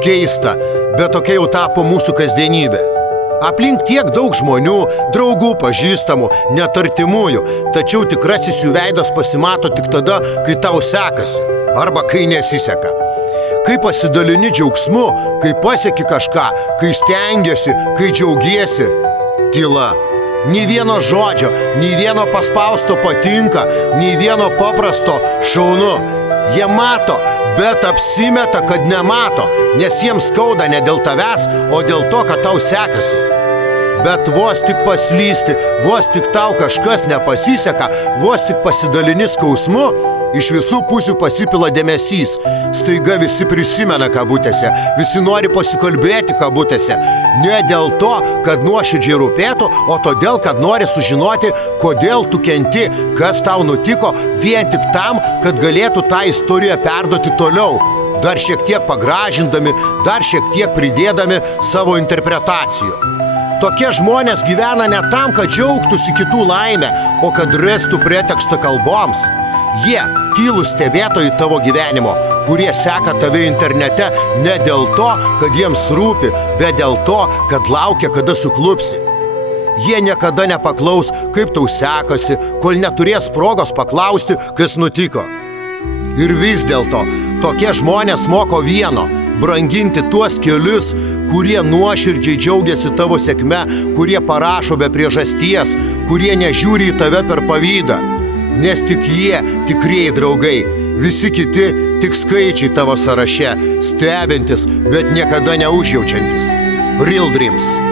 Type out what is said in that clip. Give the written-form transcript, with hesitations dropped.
Keista, bet tokia jau tapo mūsų kasdienybė. Aplink tiek daug žmonių, draugų, pažįstamų, net artimųjų, tačiau tikrasis jų veidas pasimato tik tada, kai tau sekasi, arba kai nesiseka. Kai pasidalini džiaugsmu, kai pasieki kažką, kai stengiesi, kai džiaugiesi, tyla. Nei vieno žodžio, nei vieno paspausto patinka, nei vieno paprasto šaunu. Jie mato, bet apsimeta, kad nemato, nes jiems skauda ne dėl tavęs, o dėl to, kad tau sekasi. Bet vos tik paslysti, vos tik tau kažkas nepasiseka, vos tik pasidalini skausmu, iš visų pusių pasipila dėmesys. Staiga visi prisimena kabutėse, visi nori pasikalbėti kabutėse. Ne dėl to, kad nuoširdžiai rūpėtų, o todėl, kad nori sužinoti, kodėl tu kenti, kas tau nutiko, vien tik tam, kad galėtų tą istoriją perduoti toliau. Dar šiek tiek pagražindami, dar šiek tiek pridėdami savo interpretacijų. Tokie žmonės gyvena ne tam, kad džiaugtųsi kitų laimę, o kad rastų pretekstą kalboms. Jie tylūs stebėtojai tavo gyvenimo, kurie seka tave internete ne dėl to, kad jiems rūpi, bet dėl to, kad laukia, kada suklupsi. Jie niekada nepaklaus, kaip tau sekasi, kol neturės progos paklausti, kas nutiko. Ir vis dėlto, tokie žmonės moko vieno – branginti tuos kelius, kurie nuoširdžiai džiaugiasi tavo sėkme, kurie parašo be priežasties, kurie nežiūri į tave per pavydą. Nes tik jie tikrieji draugai, visi kiti tik skaičiai tavo sąraše, stebintis, bet niekada neužjaučiantis. Real Dreams.